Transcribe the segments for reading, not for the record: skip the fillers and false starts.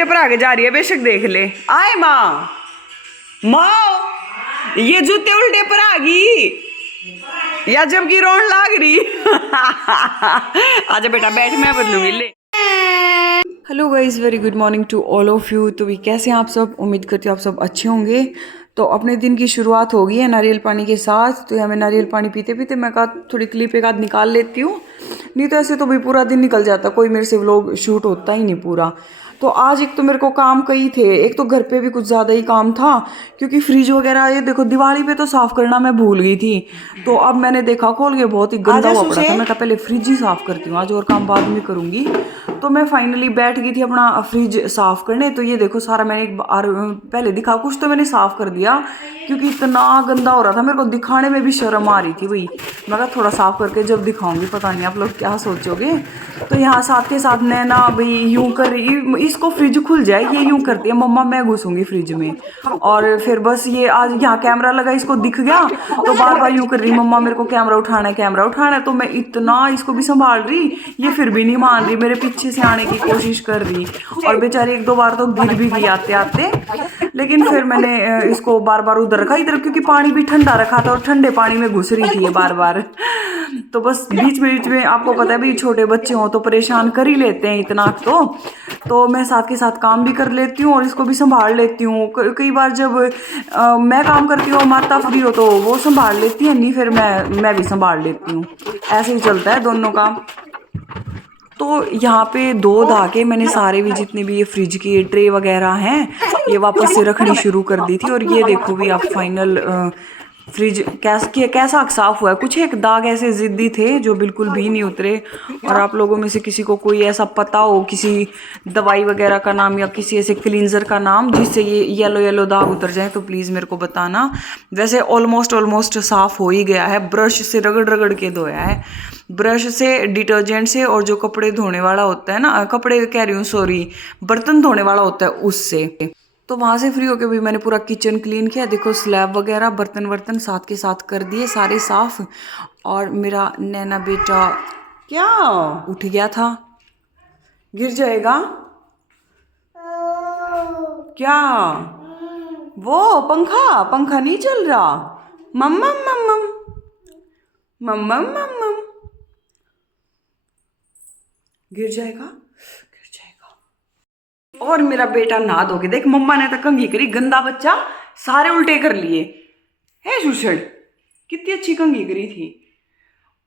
उल्टे पर आगे जा रही है, बेशक देख ले। आए माँ, माँ ये जूते उल्टे पर आ गई या जबकि रोन लाग रही। आजा बेटा बैठ, मैं बदलूंगी, ले। Hello guys, very good morning to all of you. तो भी कैसे हैं आप सब? उम्मीद करती हूँ आप सब अच्छे होंगे। तो अपने दिन की शुरुआत हो गई है नारियल पानी के साथ। तो हमें नारियल पानी पीते पीते मैं कहा थोड़ी क्लिप एक आध निकाल लेती हूँ, नहीं तो ऐसे तो भी पूरा दिन निकल जाता, कोई मेरे से व्लॉग शूट होता ही नहीं पूरा। तो आज एक तो मेरे को काम कई थे, एक तो घर पे भी कुछ ज़्यादा ही काम था क्योंकि फ्रिज वगैरह, ये देखो दिवाली पे तो साफ़ करना मैं भूल गई थी। तो अब मैंने देखा खोल के बहुत ही गंदा हुआ पड़ा था। मैं कहा पहले फ्रिज ही साफ़ करती हूँ आज, और काम बाद में करूँगी। तो मैं फाइनली बैठ गई थी अपना फ्रिज साफ़ करने। तो ये देखो सारा मैंने एक बार पहले दिखा, कुछ तो मैंने साफ़ कर दिया क्योंकि इतना गंदा हो रहा था, मेरे को दिखाने में भी शर्म आ रही थी भाई। मैं कहा थोड़ा साफ़ करके जब दिखाऊंगी, पता नहीं आप लोग क्या सोचोगे। तो यहाँ साथ के साथ नैना भाई यूं कर रही, इसको फ्रिज खुल जाए ये यूं करती है, मम्मा मैं घुसूंगी फ्रिज में। और फिर बस ये आज यहाँ कैमरा लगा, इसको दिख गया तो बार बार यूं कर रही, मम्मा मेरे को कैमरा उठाना है, कैमरा उठाना है। तो मैं इतना इसको भी संभाल रही, ये फिर भी नहीं मान रही, मेरे पीछे से आने की कोशिश कर रही। और बेचारी एक दो बार तो गिर भी गई आते आते, लेकिन फिर मैंने इसको बार बार उधर रखा, इधर क्योंकि पानी भी ठंडा रखा था और ठंडे पानी में घुस रही थी ये बार बार। तो बस बीच में आपको पता है भाई, छोटे बच्चे हों तो परेशान कर ही लेते हैं इतना। तो मैं साथ के साथ काम भी कर लेती हूँ और इसको भी संभाल लेती हूँ। कई बार जब मैं काम करती हूँ, माता फ्री हो तो वो संभाल लेती है, नहीं फिर मैं भी संभाल लेती हूँ। ऐसे ही चलता है दोनों काम। तो यहाँ पे धो धा के मैंने सारे भी जितने भी ये फ्रिज की ट्रे वगैरह हैं ये वापस से रखनी शुरू कर दी थी। और ये देखो भी आप फाइनल फ्रिज कैसा साफ हुआ है। कुछ एक दाग ऐसे जिद्दी थे जो बिल्कुल भी नहीं उतरे। और आप लोगों में से किसी को कोई ऐसा पता हो किसी दवाई वगैरह का नाम या किसी ऐसे क्लींजर का नाम जिससे ये येलो येलो दाग उतर जाए तो प्लीज़ मेरे को बताना। वैसे ऑलमोस्ट साफ हो ही गया है, ब्रश से रगड़ रगड़ के धोया है, ब्रश से, डिटर्जेंट से, और जो कपड़े धोने वाला होता है ना, कपड़े कह रही हूँ सॉरी, बर्तन धोने वाला होता है उससे। तो वहाँ से फ्री होके भी मैंने पूरा किचन क्लीन किया। देखो स्लैब वगैरह बर्तन वर्तन साथ के साथ कर दिए सारे साफ। और मेरा नैना बेटा क्या उठ गया था, गिर जाएगा क्या? वो पंखा नहीं चल रहा, मम्मम मम्मम मम्मम मम्मम, गिर जाएगा। और मेरा बेटा नहा धो के देख, मम्मा ने तो कंघी करी, गंदा बच्चा सारे उल्टे कर लिए है। सुसड़ कितनी अच्छी कंघी करी थी।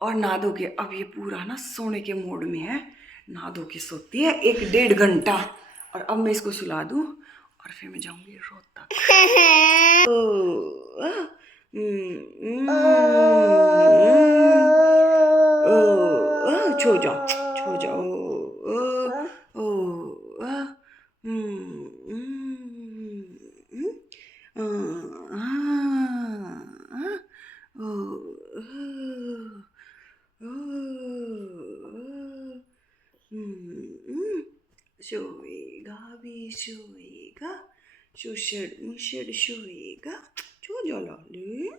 और नहा धो के अब ये पूरा ना सोने के मोड में है, नहा धो के सोती है 1-1.5 घंटा। और अब मैं इसको सुला दूं और फिर मैं जाऊंगी रोज तक। छो जाओ सोएगा भी सोएगा, सुसड़ मुसड़ सोएगा, छो जाओ लाली।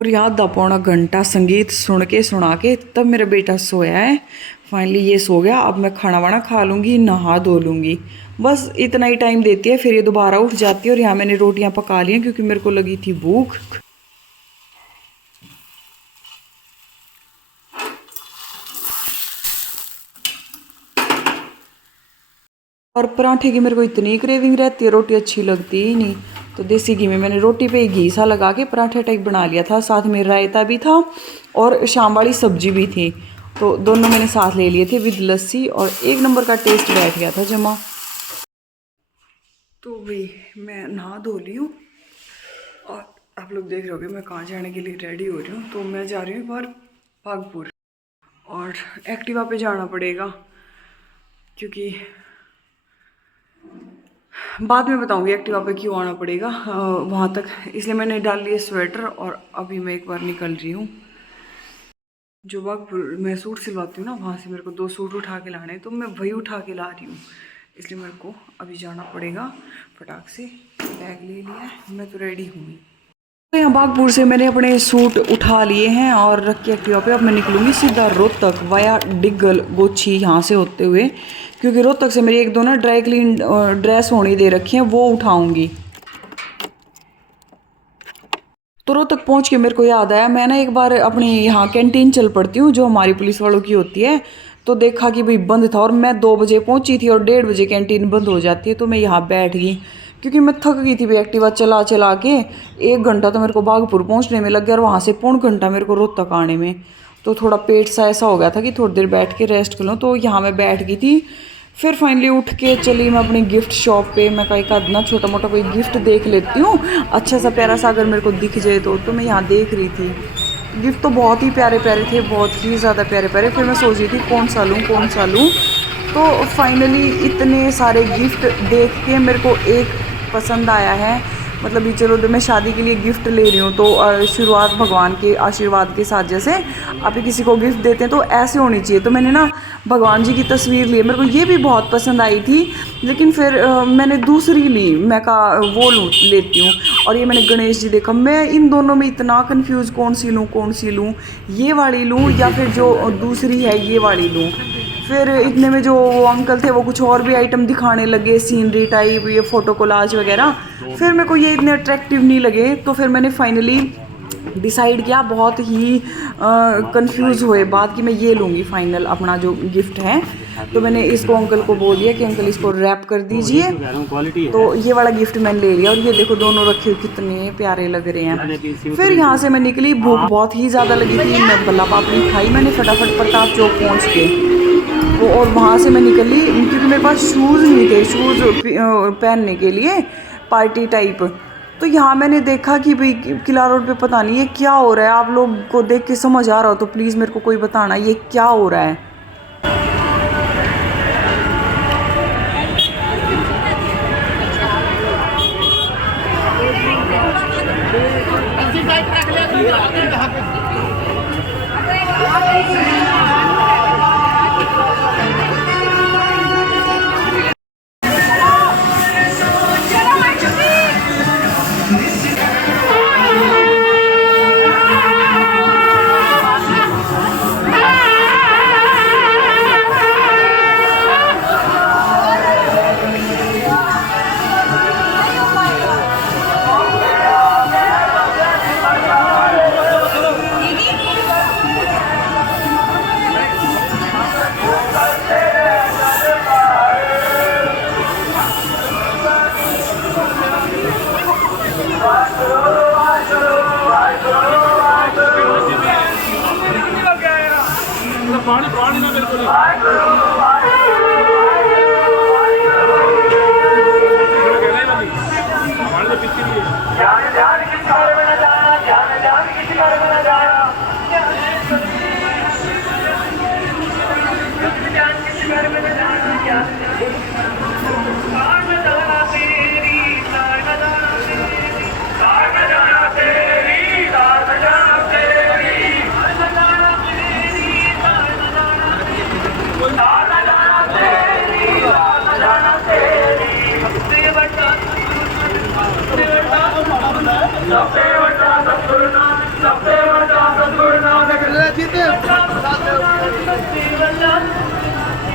और यहाँ 10-15 संगीत सुन के सुना के तब मेरा बेटा सोया है। फाइनली ये सो गया। अब मैं खाना वाना खा लूँगी, नहा धो लूँगी, बस इतना ही टाइम देती है, फिर ये दोबारा उठ जाती है। और यहाँ मैंने रोटियाँ पका ली हैं क्योंकि मेरे को लगी थी भूख। और पराठे की मेरे को इतनी क्रेविंग रहती है, रोटी अच्छी लगती ही नहीं। तो देसी घी में मैंने रोटी पे घी सा लगा के पराठे टाइप बना लिया था, साथ में रायता भी था और शाम वाली सब्जी भी थी। तो दोनों मैंने साथ ले लिए थे विद लस्सी, और एक नंबर का टेस्ट बैठ गया था जमा। तो भाई मैं नहा धो ली हूँ और आप लोग देख रहे होगे मैं कहाँ जाने के लिए रेडी हो रही हूँ। तो मैं जा रही हूँ एक बार भागपुर, और एक्टिवा पे जाना पड़ेगा क्योंकि बाद में बताऊंगी एक्टिवा पे क्यों आना पड़ेगा वहाँ तक, इसलिए मैंने डाल लिया स्वेटर। और अभी मैं एक बार निकल रही हूँ। जो बागपुर मैं सूट सिलवाती हूँ ना, वहाँ से मेरे को 2 सूट उठा के लाने हैं, तो मैं वही उठा के ला रही हूँ। इसलिए मेरे को अभी जाना पड़ेगा फटाक से। बैग ले लिया है, मैं तो रेडी हूँ। तो यहाँ बागपुर से मैंने अपने सूट उठा लिए हैं और रख के एक्टिवा पे अब मैं निकलूँगी सीधा रोहतक वाया डिग्गल गोची यहाँ से होते हुए, क्योंकि रोहतक से मेरी एक दो ना ड्राई क्लीन ड्रेस होनी दे रखी हैं, वो उठाऊँगी। तो रोहतक पहुँच के मेरे को याद आया, मैं ना एक बार अपनी यहाँ कैंटीन चल पड़ती हूँ जो हमारी पुलिस वालों की होती है। तो देखा कि भाई बंद था और मैं 2 बजे पहुँची थी और 1:30 बजे कैंटीन बंद हो जाती है। तो मैं यहाँ बैठ गई क्योंकि मैं थक गई थी भाई एक्टिवा चला चला के। 1 घंटा तो मेरे को बागपुर पहुँचने में लग गया और वहाँ से 1.25 घंटा मेरे को रोहतक आने में। तो थोड़ा पेट सा ऐसा हो गया था कि थोड़ी देर बैठ के रेस्ट कर लूँ, तो यहाँ मैं बैठ गई थी। फिर फाइनली उठ के चली मैं अपनी गिफ्ट शॉप पे। मैं कहीं का ना छोटा मोटा कोई गिफ्ट देख लेती हूँ, अच्छा सा प्यारा सा अगर मेरे को दिख जाए तो मैं यहाँ देख रही थी। गिफ्ट तो बहुत ही प्यारे प्यारे थे, बहुत ही ज़्यादा प्यारे प्यारे। फिर मैं सोच रही थी कौन सा लूँ कौन सा लूँ। तो फाइनली इतने सारे गिफ्ट देख के मेरे को एक पसंद आया है। मतलब ये चलो मैं शादी के लिए गिफ्ट ले रही हूँ तो शुरुआत भगवान के आशीर्वाद के साथ, जैसे आप किसी को गिफ्ट देते हैं तो ऐसे होनी चाहिए। तो मैंने ना भगवान जी की तस्वीर ली, मेरे को ये भी बहुत पसंद आई थी, लेकिन फिर मैंने दूसरी ली। मैं कहा वो लूँ लेती हूँ। और ये मैंने गणेश जी देखा, मैं इन दोनों में इतना कंफ्यूज कौन सी लूँ, ये वाली लूँ या फिर जो दूसरी है ये वाली लूँ। फिर इतने में जो वो अंकल थे वो कुछ और भी आइटम दिखाने लगे, सीनरी टाइप, ये फ़ोटो कोलाज वगैरह। फिर मेरे को ये इतने अट्रैक्टिव नहीं लगे, तो फिर मैंने फाइनली डिसाइड किया, बहुत ही कंफ्यूज हुए बाद कि मैं ये लूँगी फाइनल अपना जो गिफ्ट है। तो मैंने इसको अंकल को बोल दिया कि अंकल इसको रैप कर दीजिए। तो ये वाला गिफ्ट मैंने ले लिया और ये देखो दोनों रखे हुए कितने प्यारे लग रहे हैं। फिर यहाँ से मैं निकली, भूख बहुत ही ज़्यादा लगी थी, मैं बल्ला पापड़ी खाई मैंने फटाफट प्रताप चौक पहुँच के। और वहाँ से मैं निकली क्योंकि मेरे पास शूज़ नहीं थे, शूज़ पहनने के लिए पार्टी टाइप। तो यहाँ मैंने देखा कि भाई किला रोड पे पता नहीं ये क्या हो रहा है। आप लोग को देख के समझ आ रहा हो तो प्लीज़ मेरे को कोई बताना ये क्या हो रहा है। पानी ना बिल्कुल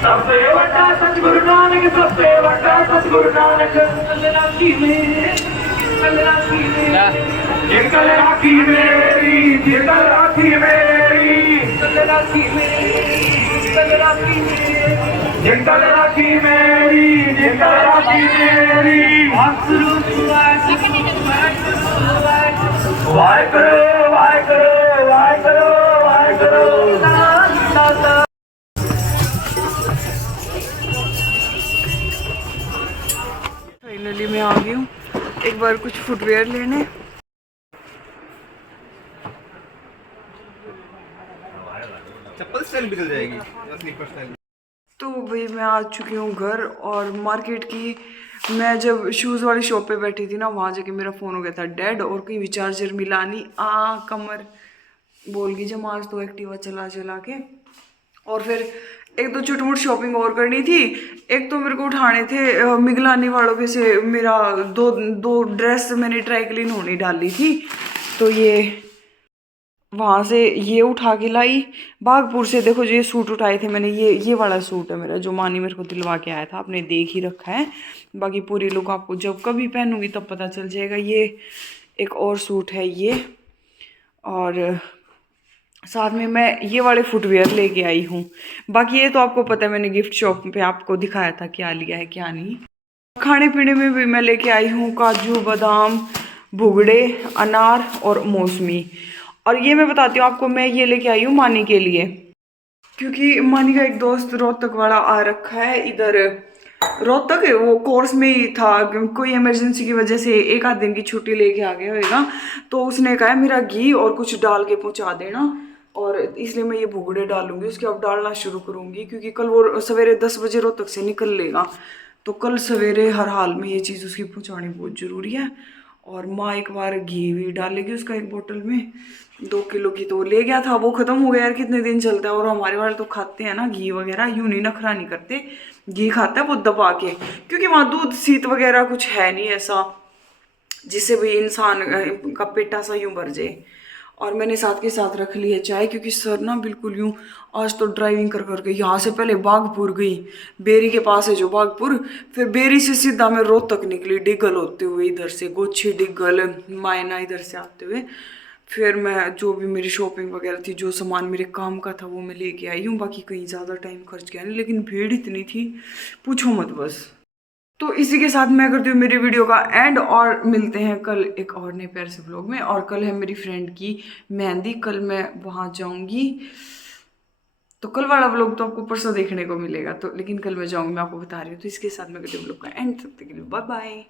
सबसे बड़ा सतगुरु नानक, सबसे बड़ा सतगुरु नानक। जिंगल राखी मेरी, जिंगल राखी मेरी, जिंगल राखी मेरी, जिंगल राखी मेरी, जिंगल राखी मेरी, जिंगल राखी मेरी। वाहे करो, वाहे करो, वाहे करो, वाहे करो। फाइनली मैं आ गई हूँ एक बार कुछ फुटवेयर लेने। चप्पल स्टाइल निकल जाएगी या स्लीपर स्टाइल। तो भाई मैं आ चुकी हूँ घर और मार्केट की। मैं जब शूज़ वाली शॉप पे बैठी थी ना, वहाँ जाके मेरा फ़ोन हो गया था डेड और कहीं भी चार्जर मिला नहीं। कमर बोल गई जब आज तो एक्टिवा चला चला के। और फिर एक दो छोटी मोटी शॉपिंग और करनी थी। एक तो मेरे को उठाने थे मिगलानी वालों के से, मेरा दो ड्रेस मैंने ड्राई क्लीन होने डाली थी तो ये वहाँ से ये उठा के लाई। बागपुर से देखो जो ये सूट उठाए थे मैंने, ये वाला सूट है मेरा, जो मानी मेरे को दिलवा के आया था, आपने देख ही रखा है। बाकी पूरी लुक आपको जब कभी पहनूंगी तब पता चल जाएगा। ये एक और सूट है ये, और साथ में मैं ये वाले फुटवेयर लेके आई हूँ। बाकी ये तो आपको पता है, मैंने गिफ्ट शॉप पे आपको दिखाया था क्या लिया है क्या नहीं। खाने पीने में भी मैं लेके आई हूँ काजू बादाम भुगड़े अनार और मौसमी। और ये मैं बताती हूँ आपको, मैं ये लेके आई हूँ मानी के लिए, क्योंकि मानी का एक दोस्त रोहतक वाला आ रखा है इधर। रोहतक वो कोर्स में ही था, कोई इमरजेंसी की वजह से एक आध दिन की छुट्टी लेके आ गया होगा। तो उसने कहा मेरा घी और कुछ डाल के पहुँचा देना, और इसलिए मैं ये भुगड़े डालूंगी उसके, अब डालना शुरू करूँगी। क्योंकि कल वो सवेरे 10 बजे रोहतक से निकल लेगा, तो कल सवेरे हर हाल में ये चीज़ उसकी पहुँचानी बहुत ज़रूरी है। और माँ एक बार घी भी डालेगी उसका एक बोतल में, 2 किलो की तो ले गया था, वो ख़त्म हो गया यार, कितने दिन चलता है। और हमारे वाले तो खाते हैं ना घी वगैरह, यूं नहीं नखरा नहीं करते, घी खाता है वो दबा के, क्योंकि वहाँ दूध सीत वगैरह कुछ है नहीं ऐसा जिससे भी इंसान का पेटा सा यूं भर जाए। और मैंने साथ के साथ रख ली है चाय, क्योंकि सर ना बिल्कुल यूं आज तो ड्राइविंग कर करके यहाँ से पहले बागपुर गई, बेरी के पास है जो बागपुर, फिर बेरी से सीधा मैं रोहतक निकली डिगल होते हुए, इधर से गोछी डिगल मायना इधर से आते हुए। फिर मैं जो भी मेरी शॉपिंग वगैरह थी, जो सामान मेरे काम का था वो मैं लेके आई हूँ। बाकी कहीं ज़्यादा टाइम खर्च किया नहीं, लेकिन भीड़ इतनी थी पूछो मत बस। तो इसी के साथ मैं करती हूँ मेरी वीडियो का एंड, और मिलते हैं कल एक और नए प्यारे से व्लॉग में। और कल है मेरी फ्रेंड की मेहंदी, कल मैं वहाँ जाऊँगी। तो कल वाला व्लॉग तो आपको परसों देखने को मिलेगा, तो लेकिन कल मैं जाऊँगी, मैं आपको बता रही हूँ। तो इसके साथ मैं करती हूँ व्लॉग का एंड, तब तक के लिए बाय बाय।